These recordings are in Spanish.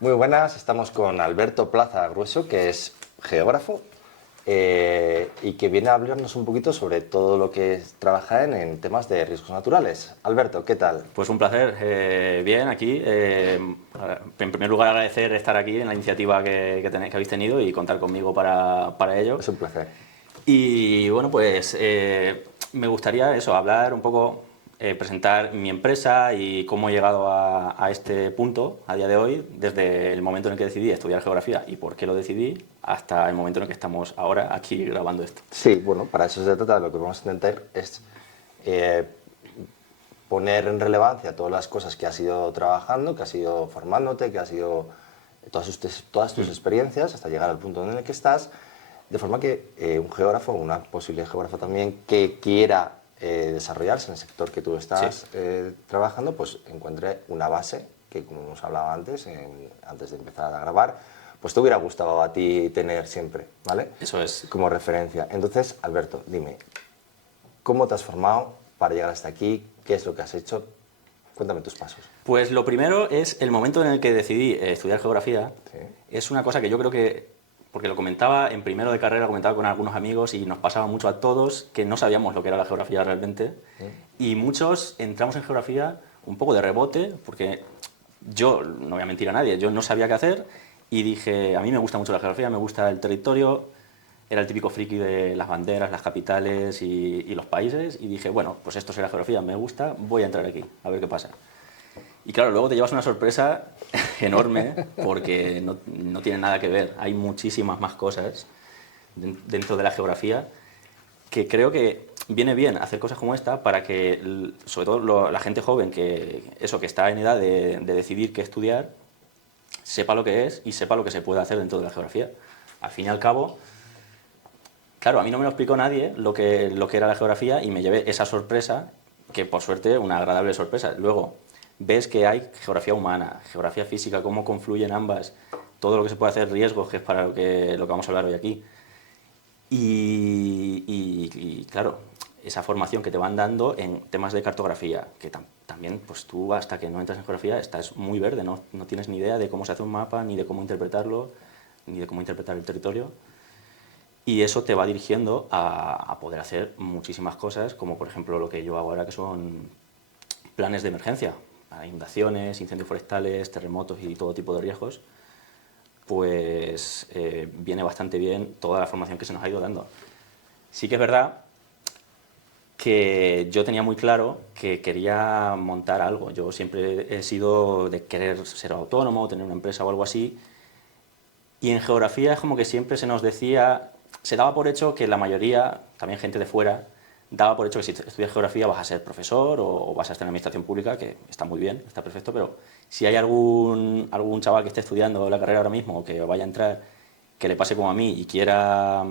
Muy buenas, estamos con Alberto Plaza Grueso, que es geógrafo y que viene a hablarnos un poquito sobre todo lo que es trabajar en temas de riesgos naturales. Alberto, ¿qué tal? Pues un placer, bien aquí. En primer lugar agradecer estar aquí en la iniciativa que habéis tenido y contar conmigo para ello. Es un placer. Y bueno, pues me gustaría eso, hablar un poco, presentar mi empresa y cómo he llegado a este punto a día de hoy, desde el momento en el que decidí estudiar geografía y por qué lo decidí, hasta el momento en el que estamos ahora aquí grabando esto. Sí, bueno, para eso se trata. Lo que vamos a intentar es eh, poner en relevancia todas las cosas que has ido trabajando, que has ido formándote, que has ido todas tus experiencias hasta llegar al punto en el que estás, de forma que un geógrafo, una posible geógrafa también que quiera desarrollarse en el sector que tú estás trabajando, pues encuentre una base que, como hemos hablado antes, antes de empezar a grabar, pues te hubiera gustado a ti tener siempre, ¿vale? Eso es. Como referencia. Entonces, Alberto, dime, ¿cómo te has formado para llegar hasta aquí? ¿Qué es lo que has hecho? Cuéntame tus pasos. Pues lo primero es el momento en el que decidí estudiar geografía. Sí. Es una cosa que yo creo que, porque lo comentaba en primero de carrera, comentaba con algunos amigos y nos pasaba mucho a todos que no sabíamos lo que era la geografía realmente. Y muchos entramos en geografía un poco de rebote, porque yo, no voy a mentir a nadie, yo no sabía qué hacer y dije, a mí me gusta mucho la geografía, me gusta el territorio, era el típico friki de las banderas, las capitales y los países y dije, bueno, pues esto será geografía, me gusta, voy a entrar aquí, a ver qué pasa. Y claro, luego te llevas una sorpresa enorme porque no tiene nada que ver. Hay muchísimas más cosas dentro de la geografía que creo que viene bien hacer cosas como esta para que, sobre todo la gente joven que está en edad de decidir qué estudiar, sepa lo que es y sepa lo que se puede hacer dentro de la geografía. Al fin y al cabo, claro, a mí no me lo explicó nadie lo que era la geografía y me llevé esa sorpresa, que por suerte una agradable sorpresa. Luego ves que hay geografía humana, geografía física, cómo confluyen ambas, todo lo que se puede hacer, riesgos, que es para lo que vamos a hablar hoy aquí. Y claro, esa formación que te van dando en temas de cartografía, que también pues tú hasta que no entras en geografía estás muy verde, no tienes ni idea de cómo se hace un mapa, ni de cómo interpretarlo, ni de cómo interpretar el territorio. Y eso te va dirigiendo a poder hacer muchísimas cosas, como por ejemplo lo que yo hago ahora, que son planes de emergencia, para inundaciones, incendios forestales, terremotos y todo tipo de riesgos. Pues viene bastante bien toda la formación que se nos ha ido dando. Sí que es verdad que yo tenía muy claro que quería montar algo. Yo siempre he sido de querer ser autónomo, tener una empresa o algo así. Y en geografía es como que siempre se nos decía, se daba por hecho que la mayoría, también gente de fuera, daba por hecho que si estudias geografía vas a ser profesor o vas a estar en administración pública, que está muy bien, está perfecto, pero si hay algún chaval que esté estudiando la carrera ahora mismo o que vaya a entrar, que le pase como a mí y quiera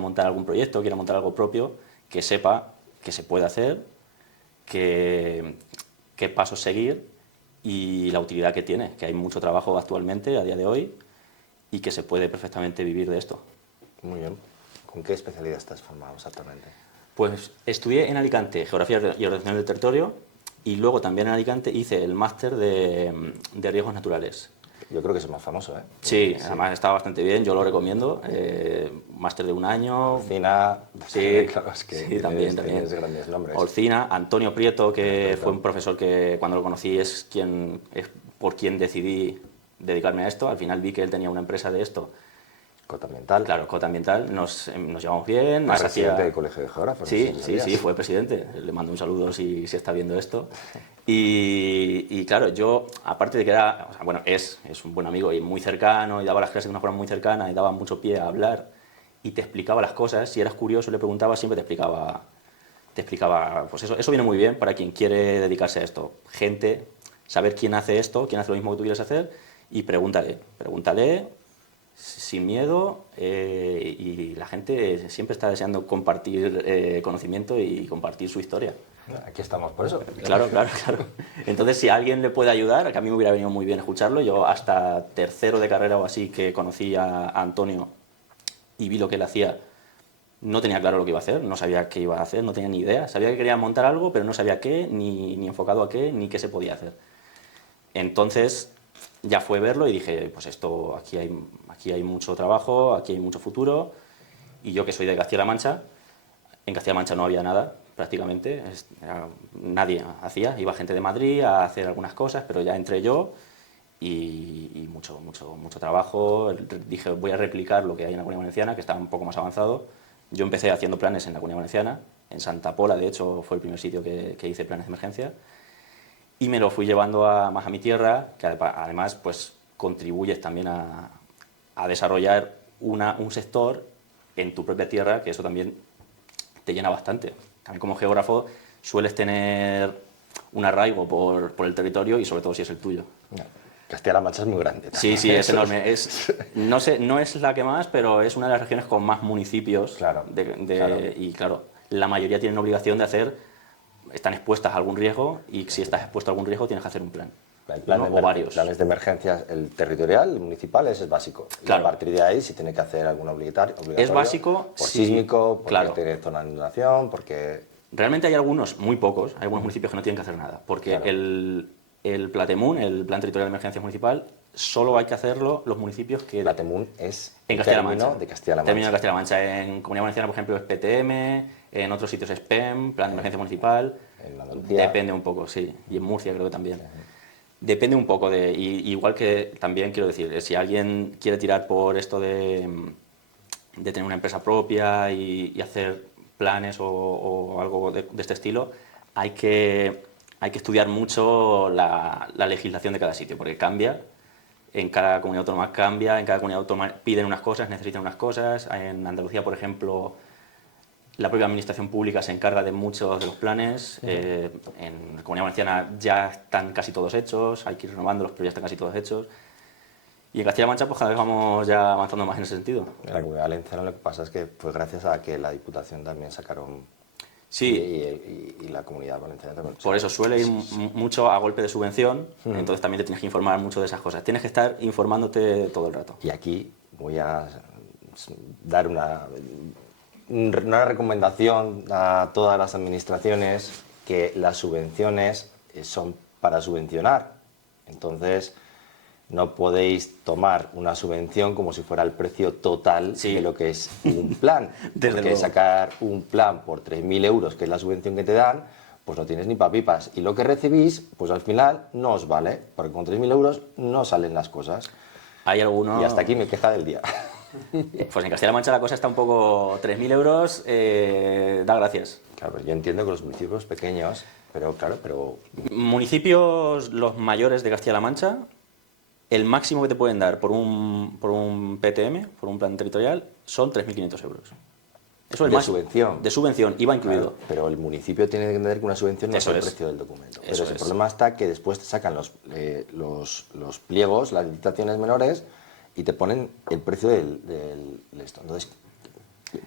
montar algún proyecto, quiera montar algo propio, que sepa que se puede hacer, qué pasos seguir y la utilidad que tiene, que hay mucho trabajo actualmente, a día de hoy, y que se puede perfectamente vivir de esto. Muy bien. ¿Con qué especialidad estás formado exactamente? Pues estudié en Alicante Geografía y Ordenación del Territorio y luego también en Alicante hice el máster de riesgos naturales. Yo creo que es el más famoso, ¿eh? Sí, además está bastante bien, yo lo recomiendo. Máster de un año. Cocina, Sí, claro, es que sí, también. tienes grandes nombres. Olcina, Antonio Prieto, que Perfecto. fue un profesor que cuando lo conocí es por quien decidí dedicarme a esto. Al final vi que él tenía una empresa de esto. Cota ambiental. Claro, Cota Ambiental, nos llevamos bien. Fue presidente del Colegio de Geógrafos. Sí, no sé si sí, sabías. fue presidente. Le mando un saludo si está viendo esto. Y claro, yo, aparte de que era, o sea, bueno, es un buen amigo y muy cercano, y daba las clases de una forma muy cercana, y daba mucho pie a hablar, y te explicaba las cosas. Si eras curioso, le preguntabas, siempre te explicaba, pues eso viene muy bien para quien quiere dedicarse a esto. Gente, saber quién hace esto, quién hace lo mismo que tú quieres hacer, y pregúntale sin miedo, y la gente siempre está deseando compartir conocimiento y compartir su historia. Aquí estamos por eso. Claro. Entonces, si a alguien le puede ayudar, que a mí me hubiera venido muy bien escucharlo, yo hasta tercero de carrera o así que conocí a Antonio y vi lo que él hacía, no tenía claro lo que iba a hacer, no sabía qué iba a hacer, no tenía ni idea. Sabía que quería montar algo, pero no sabía qué, ni enfocado a qué, ni qué se podía hacer. Entonces, ya fue verlo y dije, pues esto, aquí hay mucho trabajo, aquí hay mucho futuro. Y yo que soy de Castilla-La Mancha, en Castilla-La Mancha no había nada prácticamente, nadie hacía, iba gente de Madrid a hacer algunas cosas, pero ya entré yo y mucho trabajo. Dije, voy a replicar lo que hay en la Comunidad Valenciana, que está un poco más avanzado. Yo empecé haciendo planes en la Comunidad Valenciana, en Santa Pola, de hecho, fue el primer sitio que hice planes de emergencia, y me lo fui llevando más a mi tierra, que además pues, contribuyes también a desarrollar un sector en tu propia tierra, que eso también te llena bastante. También como geógrafo sueles tener un arraigo por el territorio y sobre todo si es el tuyo. Castilla-La Mancha es muy grande. Sí, sí, es enorme. No sé, no es la que más, pero es una de las regiones con más municipios. Claro, Y claro, la mayoría tienen obligación de están expuestas a algún riesgo y si estás expuesto a algún riesgo tienes que hacer un plan. El plan ¿no? O varios. Planes de emergencia, el territorial, el municipal, ese es básico. Claro. Y a partir de ahí, si tiene que hacer algún obligatorio. Es básico. Por sí, sísmico, porque claro. tiene zona de inundación, porque... Realmente hay algunos, muy pocos, hay algunos municipios que no tienen que hacer nada. Porque Claro. el Platemun, el Plan Territorial de Emergencia Municipal, solo hay que hacerlo los municipios que... Platemun es en Castilla-La Mancha. de Castilla-La Mancha. Término de Castilla-La Mancha. En Comunidad Valenciana, por ejemplo, es PTM, en otros sitios es PEM, Plan de Emergencia Municipal. En Andalucía. Depende un poco, sí. Y en Murcia creo que también. Depende un poco igual que también quiero decir, si alguien quiere tirar por esto de tener una empresa propia y hacer planes o algo de este estilo, hay que estudiar mucho la legislación de cada sitio, porque cambia. En cada comunidad autónoma cambia, en cada comunidad autónoma piden unas cosas, necesitan unas cosas. En Andalucía, por ejemplo, la propia administración pública se encarga de muchos de los planes. En la Comunidad Valenciana ya están casi todos hechos, hay que ir renovándolos, pero ya están casi todos hechos. Y en Castilla-La Mancha, pues cada vez vamos ya avanzando más en ese sentido. En la Comunidad Valenciana lo que pasa es que fue gracias a que la Diputación también sacaron... Sí. Y la Comunidad Valenciana también. Por eso suele ir mucho a golpe de subvención, entonces también te tienes que informar mucho de esas cosas. Tienes que estar informándote todo el rato. Y aquí voy a dar una recomendación a todas las administraciones, que las subvenciones son para subvencionar. Entonces, no podéis tomar una subvención como si fuera el precio total de lo que es un plan. Porque sacar un plan por 3.000 euros, que es la subvención que te dan, pues no tienes ni papipas. Y lo que recibís, pues al final no os vale, porque con 3.000 euros no salen las cosas. Hay algunos... Y hasta aquí mi queja del día. Pues en Castilla-La Mancha la cosa está un poco... 3.000 euros, da gracias. Claro, yo entiendo que los municipios pequeños, pero claro, pero... Municipios los mayores de Castilla-La Mancha, el máximo que te pueden dar por un PTM, por un plan territorial, son 3.500 euros. Eso es de más subvención. De subvención, IVA incluido. Claro, pero el municipio tiene que entender que una subvención no es el precio del documento. Pero el problema está que después te sacan los pliegos, las licitaciones menores, y te ponen el precio del esto. Entonces,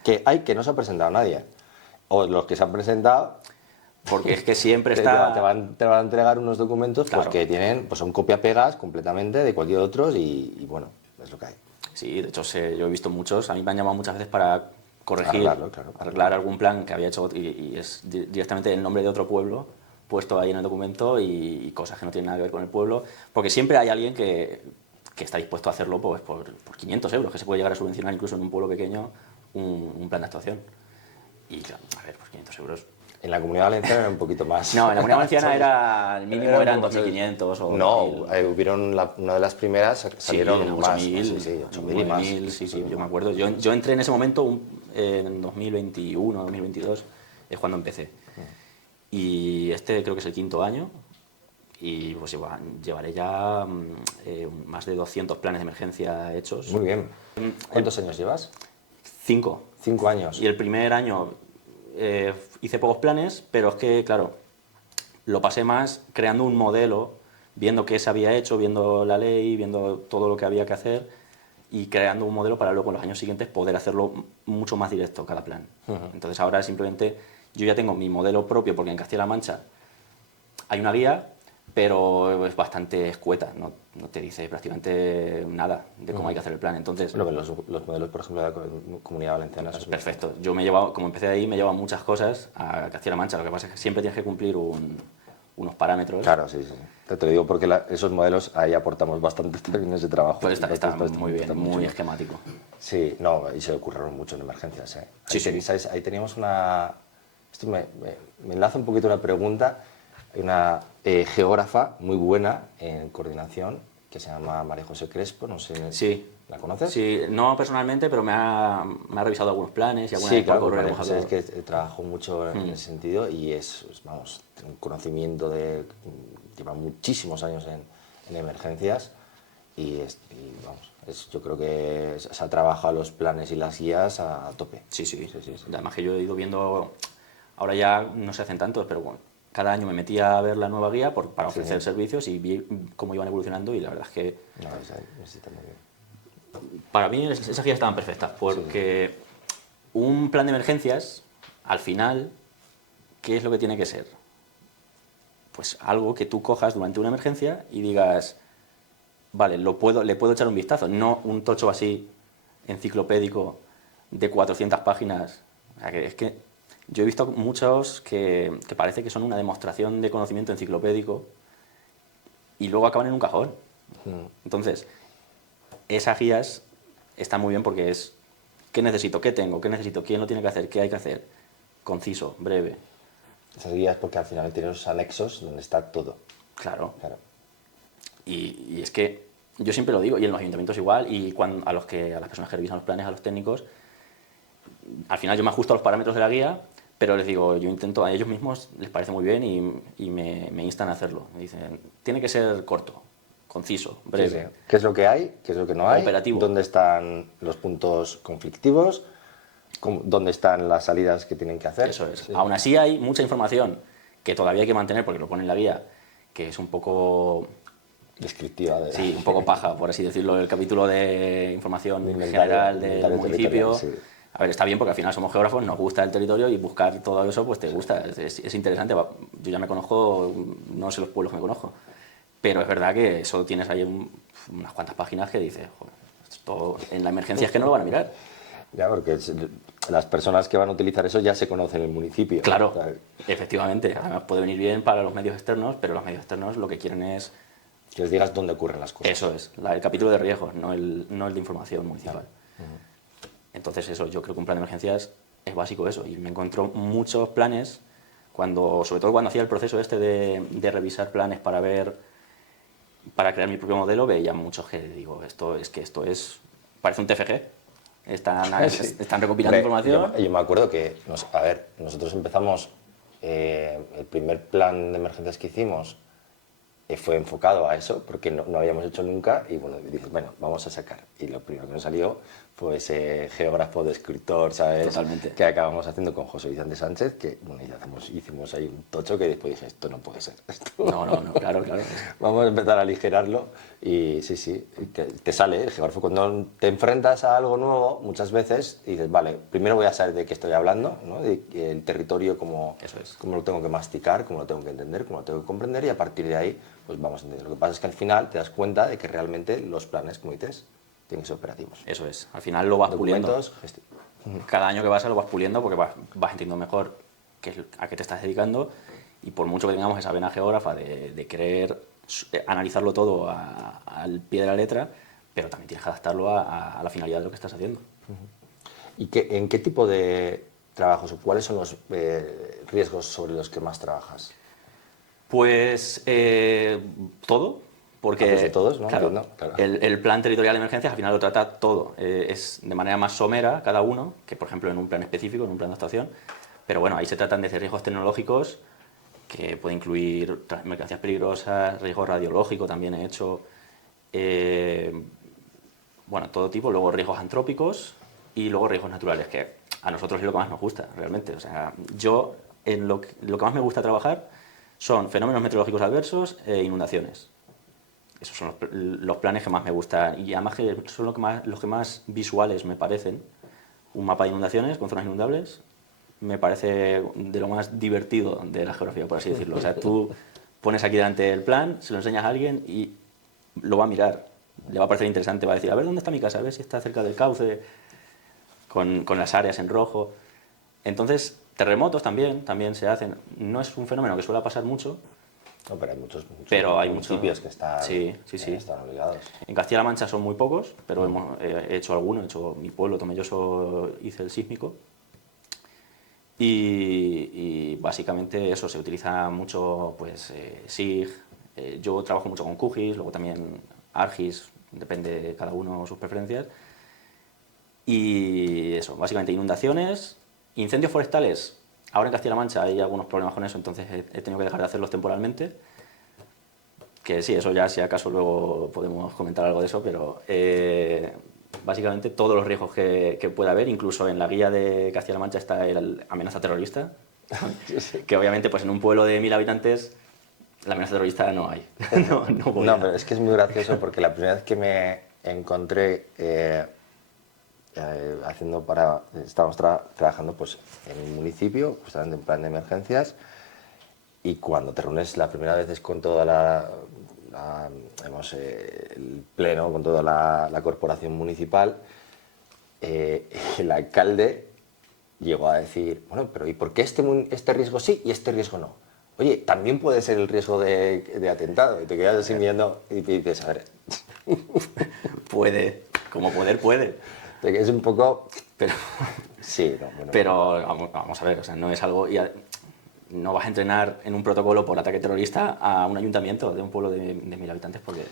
que no se ha presentado nadie. O los que se han presentado... Porque es que siempre está... Te van a entregar unos documentos, claro, pues, que tienen, pues son copia-pegas completamente de cualquier otro y bueno, es lo que hay. Sí, de hecho yo he visto muchos, a mí me han llamado muchas veces para corregir, arreglar algún plan que había hecho y es directamente el nombre de otro pueblo puesto ahí en el documento y cosas que no tienen nada que ver con el pueblo, porque siempre hay alguien que está dispuesto a hacerlo pues, por 500 euros, que se puede llegar a subvencionar incluso en un pueblo pequeño un plan de actuación. Y claro, a ver, pues 500 euros... En la Comunidad Valenciana era un poquito más. No, en la Comunidad Valenciana el mínimo eran 2.500 o... No, hubieron una de las primeras, salieron más. 8.000, Sí, 8.000 y más. Sí, yo me acuerdo. Yo entré en ese momento, en 2021, 2022, es cuando empecé. Y este creo que es el 5.º año y pues llevaré ya más de 200 planes de emergencia hechos. Muy bien. ¿Cuántos años llevas? 5. 5 años. Y el primer año hice pocos planes, pero es que, claro, lo pasé más creando un modelo, viendo qué se había hecho, viendo la ley, viendo todo lo que había que hacer y creando un modelo para luego en los años siguientes poder hacerlo mucho más directo cada plan. Entonces ahora simplemente yo ya tengo mi modelo propio, porque en Castilla-La Mancha hay una guía, pero es bastante escueta, no te dice prácticamente nada de cómo hay que hacer el plan. Entonces, bueno, los modelos, por ejemplo, de la Comunidad Valenciana es perfecto. Yo me he llevado, como empecé de ahí, me he llevado muchas cosas a Castilla-La Mancha. Lo que pasa es que siempre tienes que cumplir unos parámetros. Claro, sí. Te lo digo porque esos modelos ahí aportamos bastante también ese trabajo. Pues está muy bien, está muy mucho. esquemático. Sí, no, y se le ocurrieron mucho en emergencias. Sí, sí. ¿Sabes? Ahí teníamos una... Esto me enlaza un poquito una pregunta. Hay una geógrafa muy buena en coordinación que se llama María José Crespo, no sé, Sí. ¿la conoces? Sí, no personalmente, pero me ha revisado algunos planes y alguna Sí, vez por claro, correo María hemos José es hablado. que trabajó mucho en ese sentido y vamos, un conocimiento lleva muchísimos años en emergencias vamos, yo creo que se ha trabajado los planes y las guías a tope. Sí, sí. Sí, sí, sí. Además que yo he ido viendo, ahora ya no se hacen tantos, pero bueno, cada año me metía a ver la nueva guía para ofrecer servicios y vi cómo iban evolucionando y la verdad es que No, esa está muy bien. para mí esas guías estaban perfectas porque un plan de emergencias, al final, ¿qué es lo que tiene que ser? Pues algo que tú cojas durante una emergencia y digas, vale, le puedo echar un vistazo, no un tocho así enciclopédico de 400 páginas. O sea, que es que yo he visto muchos que parece que son una demostración de conocimiento enciclopédico y luego acaban en un cajón. Entonces, esas guías están muy bien porque es ¿qué necesito? ¿Qué tengo? ¿Qué necesito? ¿Quién lo tiene que hacer? ¿Qué hay que hacer? Conciso, breve. Esas guías porque al final tienen esos anexos donde está todo. Claro. Claro. Y es que yo siempre lo digo, y en los ayuntamientos igual, y a las personas que revisan los planes, a los técnicos, al final yo me ajusto a los parámetros de la guía, pero les digo, yo intento, a ellos mismos les parece muy bien y me instan a hacerlo. Me dicen, tiene que ser corto, conciso, breve. Sí, sí. ¿Qué es lo que hay? ¿Qué es lo que no hay? Operativo. ¿Dónde están los puntos conflictivos? ¿Dónde están las salidas que tienen que hacer? Eso es. Sí. Aún así hay mucha información que todavía hay que mantener porque lo pone en la guía, que es un poco Descriptiva. sí, un poco paja, por así decirlo, el capítulo de información general del inventario municipio. territorial, sí. A ver, está bien porque al final somos geógrafos, nos gusta el territorio y buscar todo eso pues te gusta, es interesante. Yo ya me conozco, no sé los pueblos que me conozco, pero es verdad que solo tienes ahí unas cuantas páginas que dices, joder, esto en la emergencia es que no lo van a mirar. Ya, porque las personas que van a utilizar eso ya se conocen en el municipio. Claro, O sea, efectivamente, además puede venir bien para los medios externos, pero los medios externos lo que quieren es que les digas dónde ocurren las cosas. eso es, el capítulo de riesgos, no el de información municipal. Entonces eso, yo creo que un plan de emergencias es básico eso. Y me encontró muchos planes, sobre todo cuando hacía el proceso este de revisar planes para crear mi propio modelo, veía muchos que digo, esto parece un TFG. Están recopilando información. Yo me acuerdo que, nosotros empezamos, el primer plan de emergencias que hicimos fue enfocado a eso, porque no habíamos hecho nunca, y bueno, dije, bueno, vamos a sacar. Y lo primero que nos salió fue ese geógrafo, descriptor, ¿sabes? Totalmente. Que acabamos haciendo con José Vicente Sánchez, que bueno, hicimos ahí un tocho que después dije, esto no puede ser. No, claro. Vamos a empezar a aligerarlo y sí, te sale el geógrafo. Cuando te enfrentas a algo nuevo, muchas veces dices, vale, primero voy a saber de qué estoy hablando, ¿no? De el territorio, cómo lo tengo que masticar, cómo lo tengo que entender, cómo lo tengo que comprender y a partir de ahí pues vamos a entender. Lo que pasa es que al final te das cuenta de que realmente los planes, como dices, tienen que ser operativos. Eso es, al final lo vas puliendo. Gestión. Cada año que pasa lo vas puliendo porque vas entendiendo mejor a qué te estás dedicando y por mucho que tengamos esa vena geógrafa de querer analizarlo todo al pie de la letra, pero también tienes que adaptarlo a la finalidad de lo que estás haciendo. ¿Y en qué tipo de trabajos o cuáles son los riesgos sobre los que más trabajas? Pues todo, porque Pues de todos, ¿no? claro, Claro. el plan territorial de emergencias al final lo trata todo. Es de manera más somera cada uno, que por ejemplo en un plan específico, en un plan de actuación. Pero bueno, ahí se tratan desde riesgos tecnológicos, que puede incluir mercancías peligrosas, riesgo radiológico también he hecho, bueno, todo tipo, luego riesgos antrópicos y luego riesgos naturales, que a nosotros es lo que más nos gusta, realmente. O sea, yo, lo que más me gusta trabajar son fenómenos meteorológicos adversos e inundaciones. Esos son los planes que más me gustan y además que son los que más visuales me parecen. Un mapa de inundaciones con zonas inundables me parece de lo más divertido de la geografía, por así decirlo. O sea, tú pones aquí delante el plan, se lo enseñas a alguien y lo va a mirar. Le va a parecer interesante, va a decir, a ver dónde está mi casa, a ver si está cerca del cauce, con las áreas en rojo. Entonces, terremotos también se hacen. No es un fenómeno que suele pasar mucho, No, pero hay muchos pero hay municipios que están, sí, sí, sí. están obligados. En Castilla-La Mancha son muy pocos, pero he hecho alguno. He hecho mi pueblo, Tomelloso, hice el sísmico. Y básicamente eso, se utiliza mucho pues SIG, yo trabajo mucho con QGIS, luego también ARGIS, depende de cada uno sus preferencias. Y eso, básicamente inundaciones, incendios forestales. Ahora en Castilla-La Mancha hay algunos problemas con eso, entonces he tenido que dejar de hacerlos temporalmente. Que sí, eso ya si acaso luego podemos comentar algo de eso, pero básicamente todos los riesgos que pueda haber, incluso en la guía de Castilla-La Mancha está el amenaza terrorista, que obviamente pues en un pueblo de 1000 habitantes la amenaza terrorista no hay. No, pero es que es muy gracioso porque la primera vez que me encontré estábamos trabajando pues, en un municipio, justamente en plan de emergencias, y cuando te reúnes la primera vez es con toda el pleno, con toda la corporación municipal, el alcalde llegó a decir, bueno, pero ¿y por qué este riesgo sí y este riesgo no? Oye, también puede ser el riesgo de atentado. Y te quedas así mirando y te dices, a ver... Puede, como poder puede. Te quedas un poco... Pero, sí, no, bueno. pero vamos a ver, o sea, no es algo... no vas a entrenar en un protocolo por ataque terrorista a un ayuntamiento de un pueblo de 1000 habitantes porque...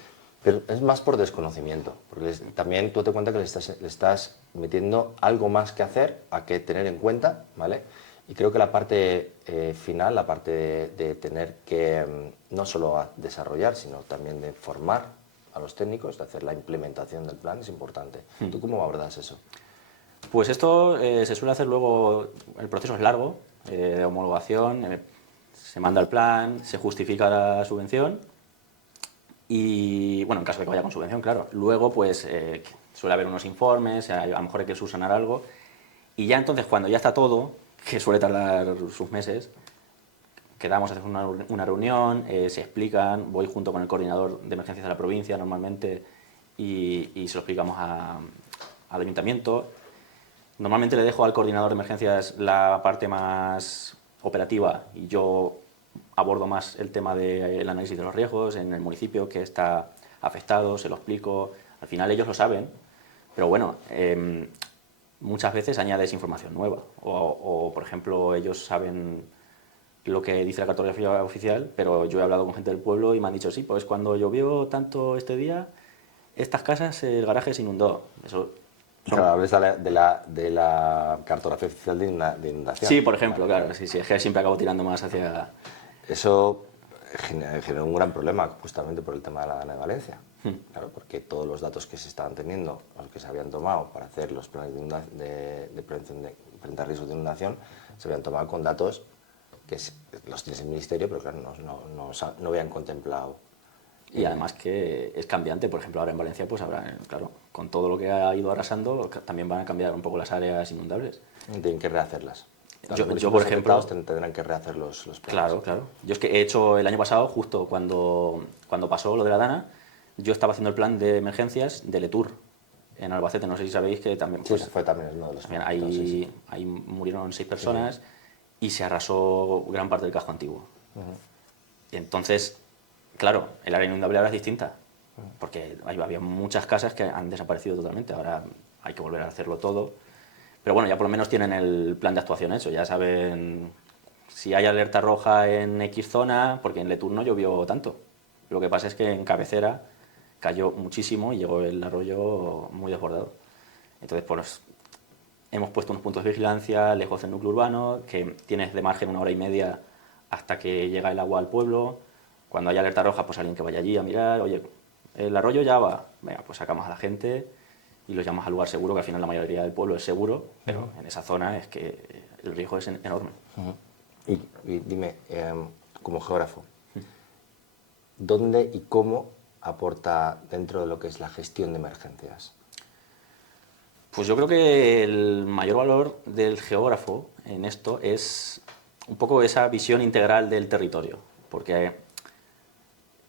Pero es más por desconocimiento, porque también tú te cuenta que le estás metiendo algo más que hacer, a que tener en cuenta, ¿vale? Y creo que la parte final, la parte de tener que no solo desarrollar, sino también de formar a los técnicos, de hacer la implementación del plan, es importante. ¿Tú cómo abordas eso? Pues esto se suele hacer luego, el proceso es largo, de homologación, se manda el plan, se justifica la subvención y, bueno, en caso de que vaya con subvención, claro. Luego, pues, suele haber unos informes, a lo mejor hay que subsanar algo y ya entonces, cuando ya está todo, que suele tardar sus meses, quedamos a hacer una reunión, se explican, voy junto con el coordinador de emergencias de la provincia normalmente y se lo explicamos al ayuntamiento. Normalmente le dejo al coordinador de emergencias la parte más operativa y yo abordo más el tema del análisis de los riesgos en el municipio que está afectado, se lo explico. Al final ellos lo saben, pero bueno, muchas veces añades información nueva. O, por ejemplo, ellos saben lo que dice la cartografía oficial, pero yo he hablado con gente del pueblo y me han dicho, sí, pues cuando llovió tanto este día, estas casas, el garaje se inundó. Eso Claro, hablas de la cartografía oficial de inundación. Sí, por ejemplo, claro, sí, es que siempre acabo tirando más hacia... Eso generó un gran problema justamente por el tema de la Dana de Valencia. Claro, porque todos los datos que se estaban teniendo, los que se habían tomado para hacer los planes de prevención frente a riesgos de inundación, se habían tomado con datos que los tiene el Ministerio, pero claro, no habían contemplado. Y además que es cambiante, por ejemplo, ahora en Valencia, pues habrá, claro, con todo lo que ha ido arrasando, también van a cambiar un poco las áreas inundables. Tienen que rehacerlas. Yo, por ejemplo... tendrán que rehacer los planes. Claro, claro. Yo es que he hecho el año pasado, justo cuando pasó lo de la Dana, yo estaba haciendo el plan de emergencias de Letour, en Albacete. No sé si sabéis que también... Sí, fue también uno de los... Ahí murieron 6 personas y se arrasó gran parte del casco antiguo. Y entonces... Claro, el área inundable ahora es distinta, porque había muchas casas que han desaparecido totalmente, ahora hay que volver a hacerlo todo. Pero bueno, ya por lo menos tienen el plan de actuación hecho, ya saben si hay alerta roja en X zona, porque en Letour no llovió tanto. Lo que pasa es que en Cabecera cayó muchísimo y llegó el arroyo muy desbordado. Entonces, pues, hemos puesto unos puntos de vigilancia lejos del núcleo urbano, que tienes de margen 1 hora y media hasta que llega el agua al pueblo. Cuando hay alerta roja, pues alguien que vaya allí a mirar, oye, el arroyo ya va, venga, pues sacamos a la gente y los llamamos al lugar seguro, que al final la mayoría del pueblo es seguro, pero en esa zona es que el riesgo es enorme. Y dime, como geógrafo, ¿dónde y cómo aporta dentro de lo que es la gestión de emergencias? Pues yo creo que el mayor valor del geógrafo en esto es un poco esa visión integral del territorio, porque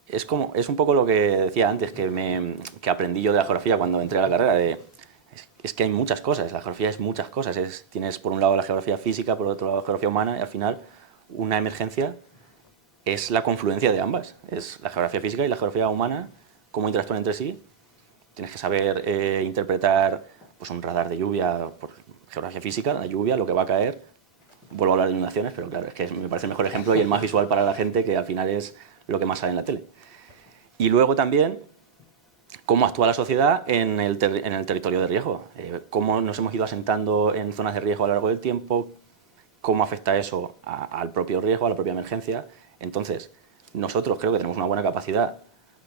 es un poco lo que decía antes, que aprendí yo de la geografía cuando entré a la carrera, es que hay muchas cosas, la geografía es muchas cosas, tienes por un lado la geografía física, por otro lado la geografía humana, y al final una emergencia es la confluencia de ambas. Es la geografía física y la geografía humana, cómo interactúan entre sí. Tienes que saber interpretar pues, un radar de lluvia por geografía física, la lluvia, lo que va a caer. Vuelvo a hablar de inundaciones, pero claro, es que me parece el mejor ejemplo y el más visual para la gente, que al final es lo que más sale en la tele. Y luego también cómo actúa la sociedad en el territorio de riesgo, cómo nos hemos ido asentando en zonas de riesgo a lo largo del tiempo, cómo afecta eso al propio riesgo, a la propia emergencia. Entonces, nosotros creo que tenemos una buena capacidad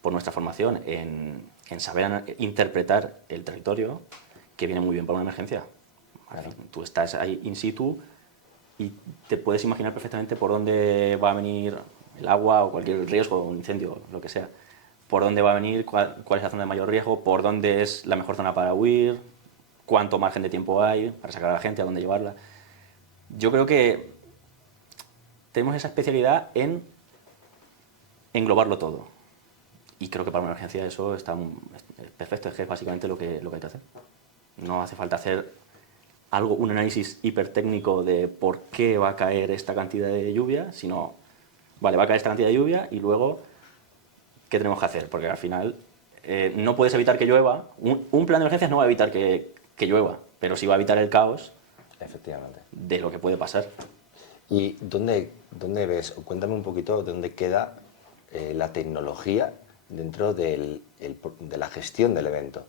por nuestra formación en saber interpretar el territorio, que viene muy bien para una emergencia. Claro. Tú estás ahí in situ y te puedes imaginar perfectamente por dónde va a venir el agua o cualquier riesgo, un incendio, lo que sea. Por dónde va a venir, cuál es la zona de mayor riesgo, por dónde es la mejor zona para huir, cuánto margen de tiempo hay para sacar a la gente, a dónde llevarla. Yo creo que tenemos esa especialidad en englobarlo todo. Y creo que para una emergencia eso está perfecto, es que es básicamente lo que hay que hacer. No hace falta hacer un análisis hipertécnico de por qué va a caer esta cantidad de lluvia, sino, vale, va a caer esta cantidad de lluvia y luego, ¿qué tenemos que hacer? Porque al final no puedes evitar que llueva. Un plan de emergencias no va a evitar que llueva, pero sí va a evitar el caos. Efectivamente. De lo que puede pasar. ¿Y dónde ves, o cuéntame un poquito, dónde queda la tecnología dentro de la gestión del evento?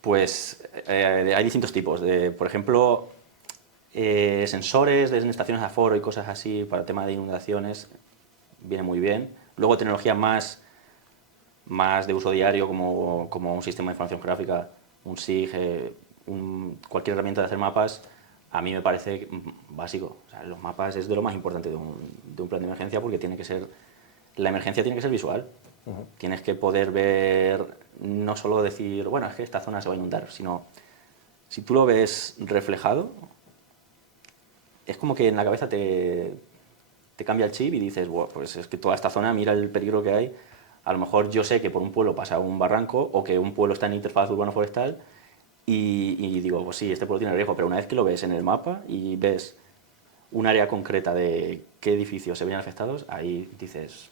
Pues hay distintos tipos. Por ejemplo, sensores de estaciones de aforo y cosas así para el tema de inundaciones viene muy bien. Luego tecnología más de uso diario como un sistema de información geográfica, un SIG, cualquier herramienta de hacer mapas, a mí me parece básico. O sea, los mapas es de lo más importante de un plan de emergencia, porque la emergencia tiene que ser visual. Tienes que poder ver, no solo decir, bueno, es que esta zona se va a inundar, sino si tú lo ves reflejado, es como que en la cabeza te cambia el chip y dices, bueno, pues es que toda esta zona, mira el peligro que hay. A lo mejor yo sé que por un pueblo pasa un barranco o que un pueblo está en interfaz urbano-forestal y digo, pues sí, este pueblo tiene riesgo, pero una vez que lo ves en el mapa y ves un área concreta de qué edificios se veían afectados, ahí dices,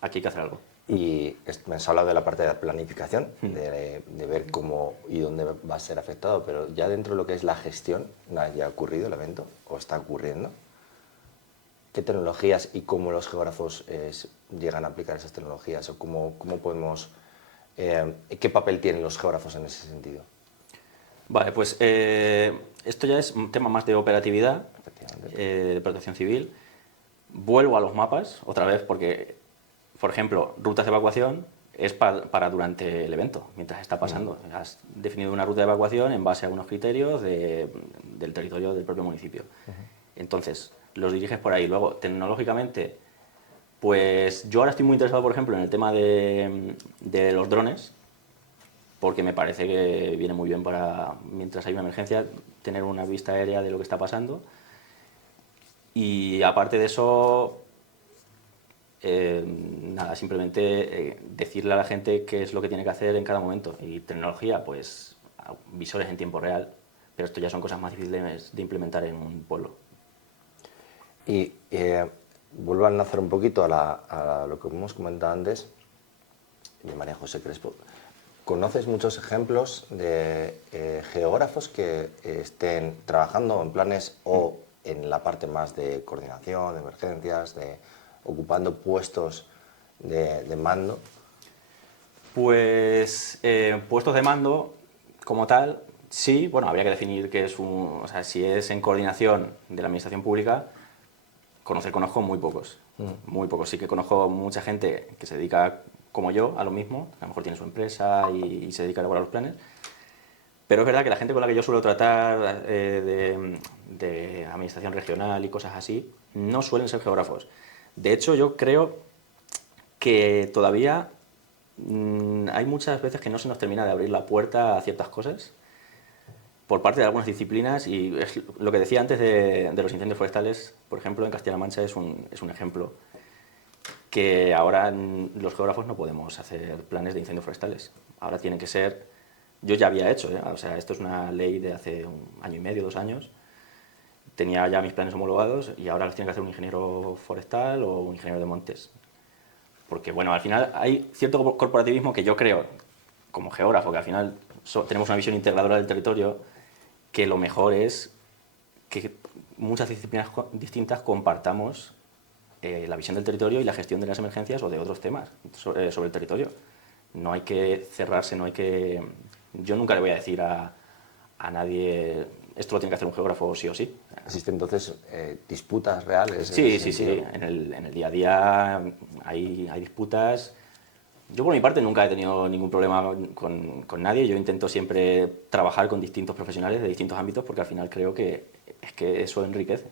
aquí hay que hacer algo. Y me has hablado de la parte de la planificación, de ver cómo y dónde va a ser afectado, pero ya dentro de lo que es la gestión, ¿no ya ha ocurrido el evento o está ocurriendo? ¿Qué tecnologías y cómo los geógrafos llegan a aplicar esas tecnologías? ¿O cómo podemos, qué papel tienen los geógrafos en ese sentido? Vale, pues esto ya es un tema más de operatividad, de protección civil. Vuelvo a los mapas otra vez porque, por ejemplo, rutas de evacuación es para durante el evento, mientras está pasando. Has definido una ruta de evacuación en base a unos criterios del territorio del propio municipio. Entonces, los diriges por ahí. Luego, tecnológicamente, pues yo ahora estoy muy interesado, por ejemplo, en el tema de los drones, porque me parece que viene muy bien para, mientras hay una emergencia, tener una vista aérea de lo que está pasando. Y aparte de eso, nada, simplemente decirle a la gente qué es lo que tiene que hacer en cada momento. Y tecnología, pues visores en tiempo real, pero esto ya son cosas más difíciles de implementar en un pueblo. Y vuelvo a enlazar un poquito a lo que hemos comentado antes de María José Crespo. ¿Conoces muchos ejemplos de geógrafos que estén trabajando en planes o en la parte más de coordinación, de emergencias, ocupando puestos de mando? Pues puestos de mando como tal, sí, bueno, habría que definir qué es o sea, si es en coordinación de la administración pública, conozco muy pocos. Muy pocos. Sí que conozco mucha gente que se dedica, como yo, a lo mismo. A lo mejor tiene su empresa y se dedica a elaborar los planes. Pero es verdad que la gente con la que yo suelo tratar de administración regional y cosas así, no suelen ser geógrafos. De hecho, yo creo que todavía hay muchas veces que no se nos termina de abrir la puerta a ciertas cosas por parte de algunas disciplinas, y es lo que decía antes de los incendios forestales, por ejemplo, en Castilla-La Mancha es un ejemplo que ahora los geógrafos no podemos hacer planes de incendios forestales. Ahora tiene que ser, yo ya había hecho, o sea, esto es una ley de hace un año y medio, 2 años, tenía ya mis planes homologados y ahora los tiene que hacer un ingeniero forestal o un ingeniero de montes. Porque, bueno, al final hay cierto corporativismo que yo creo, como geógrafo, que al final tenemos una visión integradora del territorio, que lo mejor es que muchas disciplinas distintas compartamos la visión del territorio y la gestión de las emergencias o de otros temas sobre el territorio. No hay que cerrarse, no hay que... Yo nunca le voy a decir a nadie esto lo tiene que hacer un geógrafo sí o sí. ¿Existen entonces disputas reales? Sí, sí, sí. En el día a día hay disputas. Yo por mi parte nunca he tenido ningún problema con nadie. Yo intento siempre trabajar con distintos profesionales de distintos ámbitos porque al final creo que es que eso enriquece.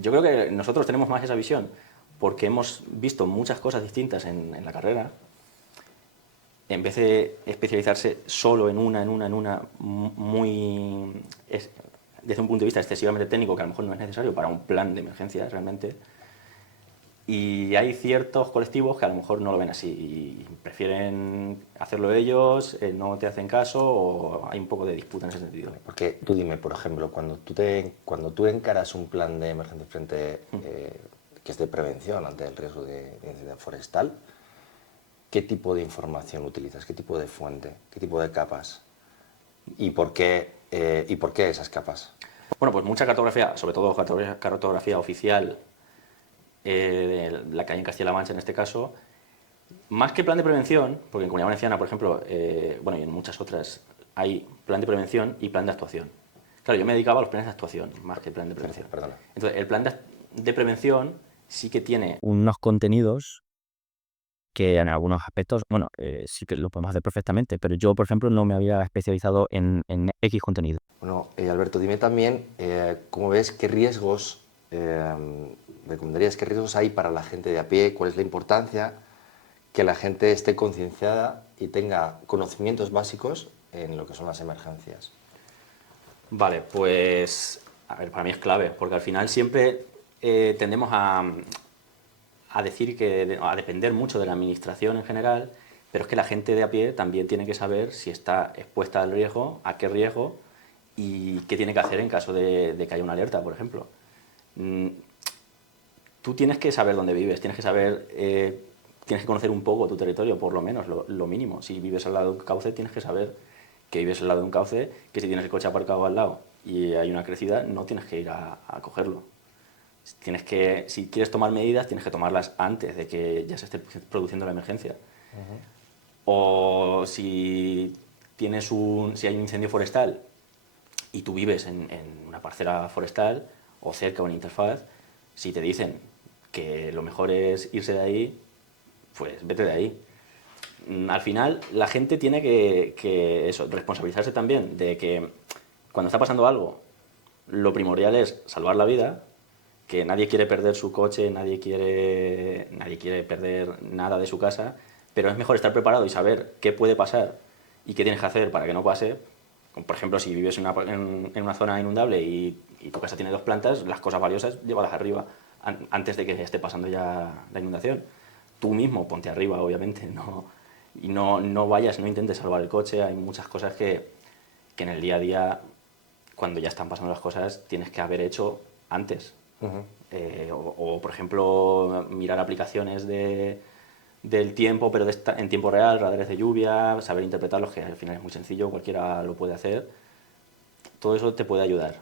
Yo creo que nosotros tenemos más esa visión porque hemos visto muchas cosas distintas en la carrera. En vez de especializarse solo en una, desde un punto de vista excesivamente técnico, que a lo mejor no es necesario para un plan de emergencias realmente. Y hay ciertos colectivos que a lo mejor no lo ven así y prefieren hacerlo ellos, no te hacen caso o hay un poco de disputa en ese sentido. Porque tú dime, por ejemplo, cuando tú encaras un plan de emergencia frente, que es de prevención ante el riesgo de incendio forestal, ¿qué tipo de información utilizas? ¿Qué tipo de fuente? ¿Qué tipo de capas? ¿Y por qué esas capas? Bueno, pues mucha cartografía, sobre todo cartografía oficial, la que hay en Castilla-La Mancha en este caso, más que plan de prevención, porque en Comunidad Valenciana, por ejemplo, bueno, y en muchas otras, hay plan de prevención y plan de actuación. Claro, yo me dedicaba a los planes de actuación, más que el plan de prevención. Perdona. Entonces, el plan de prevención sí que tiene unos contenidos que en algunos aspectos, bueno, sí que lo podemos hacer perfectamente, pero yo, por ejemplo, no me había especializado en X contenido. Bueno, Alberto, dime también, ¿cómo ves qué riesgos recomendarías, qué riesgos hay para la gente de a pie? ¿Cuál es la importancia que la gente esté concienciada y tenga conocimientos básicos en lo que son las emergencias? Vale, pues, a ver, para mí es clave, porque al final siempre tendemos a decir que, a depender mucho de la administración en general, pero es que la gente de a pie también tiene que saber si está expuesta al riesgo, a qué riesgo y qué tiene que hacer en caso de que haya una alerta, por ejemplo. Tú tienes que saber dónde vives, tienes que saber, tienes que conocer un poco tu territorio, por lo menos, lo mínimo. Si vives al lado de un cauce, tienes que saber que vives al lado de un cauce, que si tienes el coche aparcado al lado y hay una crecida, no tienes que ir a cogerlo. Si quieres tomar medidas, tienes que tomarlas antes de que ya se esté produciendo la emergencia. O si hay un incendio forestal y tú vives en una parcela forestal o cerca de una interfaz, si te dicen que lo mejor es irse de ahí, pues vete de ahí. Al final, la gente tiene que responsabilizarse también de que cuando está pasando algo, lo primordial es salvar la vida, que nadie quiere perder su coche, nadie quiere perder nada de su casa, pero es mejor estar preparado y saber qué puede pasar y qué tienes que hacer para que no pase. Por ejemplo, si vives en una zona inundable y tu casa tiene 2 plantas, las cosas valiosas llévalas arriba antes de que esté pasando ya la inundación. Tú mismo ponte arriba, obviamente, no vayas, no intentes salvar el coche. Hay muchas cosas que en el día a día, cuando ya están pasando las cosas, tienes que haber hecho antes. Por ejemplo, mirar aplicaciones del tiempo, pero en tiempo real, radares de lluvia, saber interpretarlos, que al final es muy sencillo, cualquiera lo puede hacer. Todo eso te puede ayudar.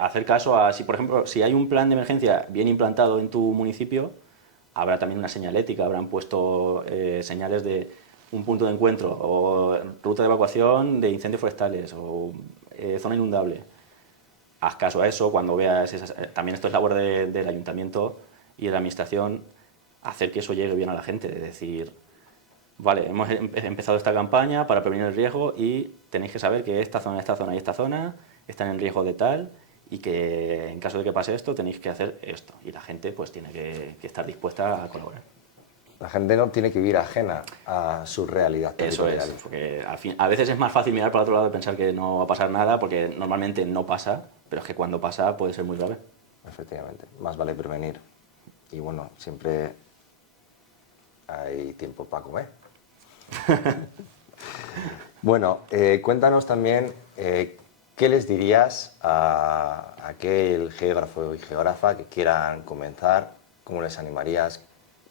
Hacer caso a, si por ejemplo, si hay un plan de emergencia bien implantado en tu municipio, habrá también una señalética, habrán puesto señales de un punto de encuentro o ruta de evacuación de incendios forestales o zona inundable. Haz caso a eso cuando veas esas... También esto es labor del ayuntamiento y de la administración, hacer que eso llegue bien a la gente, de decir, vale, hemos empezado esta campaña para prevenir el riesgo y tenéis que saber que esta zona y esta zona están en riesgo de tal y que en caso de que pase esto tenéis que hacer esto. Y la gente pues tiene que estar dispuesta a colaborar. La gente no tiene que vivir ajena a su realidad territorial. Eso es, porque a veces es más fácil mirar para otro lado y pensar que no va a pasar nada, porque normalmente no pasa, pero es que cuando pasa puede ser muy grave. Efectivamente, más vale prevenir. Y bueno, siempre hay tiempo para comer. Bueno, cuéntanos también ¿qué les dirías a aquel geógrafo y geógrafa que quieran comenzar? ¿Cómo les animarías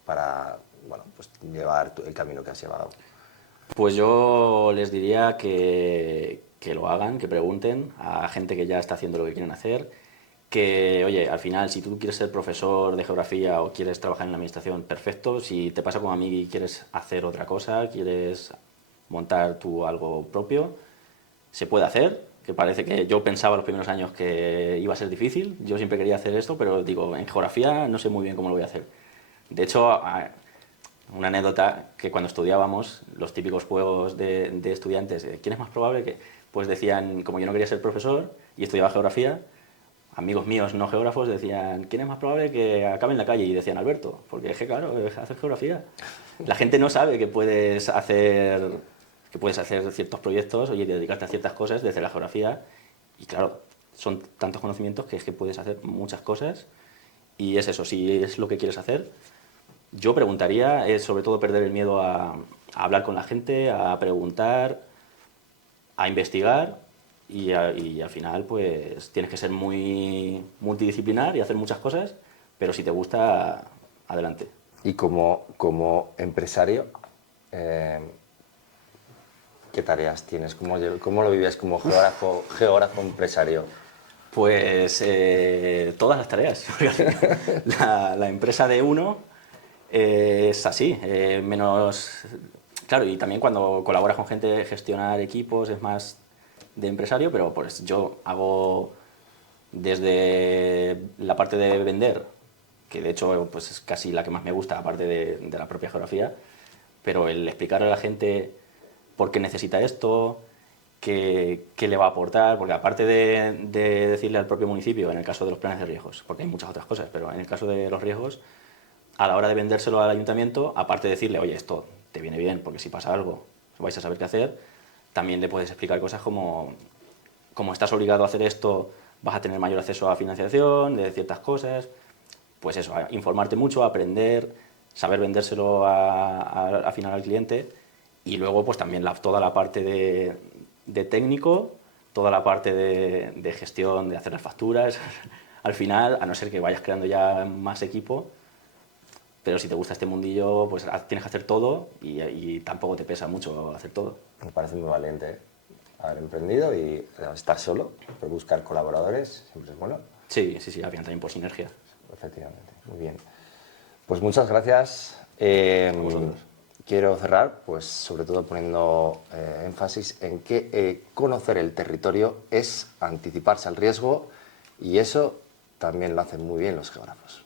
para, bueno, pues llevar el camino que has llevado? Pues yo les diría que lo hagan, que pregunten a gente que ya está haciendo lo que quieren hacer, que, oye, al final, si tú quieres ser profesor de geografía o quieres trabajar en la administración, perfecto. Si te pasa como a mí y quieres hacer otra cosa, quieres montar tú algo propio, se puede hacer, que parece que yo pensaba los primeros años que iba a ser difícil. Yo siempre quería hacer esto, pero digo, en geografía no sé muy bien cómo lo voy a hacer. De hecho, una anécdota que cuando estudiábamos, los típicos juegos de estudiantes, ¿quién es más probable que? Pues decían, como yo no quería ser profesor y estudiaba geografía, amigos míos no geógrafos decían, ¿quién es más probable que acabe en la calle? Y decían, Alberto, porque es que claro, hacer geografía. La gente no sabe que puedes hacer ciertos proyectos, oye, dedicarte a ciertas cosas desde la geografía. Y claro, son tantos conocimientos que es que puedes hacer muchas cosas. Y es eso, si es lo que quieres hacer, yo preguntaría, es sobre todo perder el miedo a hablar con la gente, a preguntar, a investigar y al final pues tienes que ser muy multidisciplinar y hacer muchas cosas, pero si te gusta, adelante. Y como empresario, ¿qué tareas tienes? ¿Cómo lo vives como geógrafo empresario? Pues todas las tareas. La empresa de uno es así, menos... Claro, y también cuando colaboras con gente, gestionar equipos es más de empresario, pero pues yo hago desde la parte de vender, que de hecho pues es casi la que más me gusta, aparte de la propia geografía, pero el explicarle a la gente por qué necesita esto, qué le va a aportar, porque aparte de decirle al propio municipio, en el caso de los planes de riesgos, porque hay muchas otras cosas, pero en el caso de los riesgos, a la hora de vendérselo al ayuntamiento, aparte de decirle, oye, esto te viene bien, porque si pasa algo vais a saber qué hacer, también le puedes explicar cosas como estás obligado a hacer esto, vas a tener mayor acceso a financiación de ciertas cosas, pues eso, informarte mucho, aprender, saber vendérselo al final al cliente y luego pues también toda la parte de técnico, toda la parte de gestión, de hacer las facturas, al final, a no ser que vayas creando ya más equipo, pero si te gusta este mundillo, pues tienes que hacer todo y tampoco te pesa mucho hacer todo. Me parece muy valiente haber emprendido y estar solo, pero buscar colaboradores siempre es bueno. Sí, sí, sí, al final también por sinergia. Efectivamente, muy bien. Pues muchas gracias. A vosotros. Quiero cerrar, pues sobre todo poniendo énfasis en que conocer el territorio es anticiparse al riesgo y eso también lo hacen muy bien los geógrafos.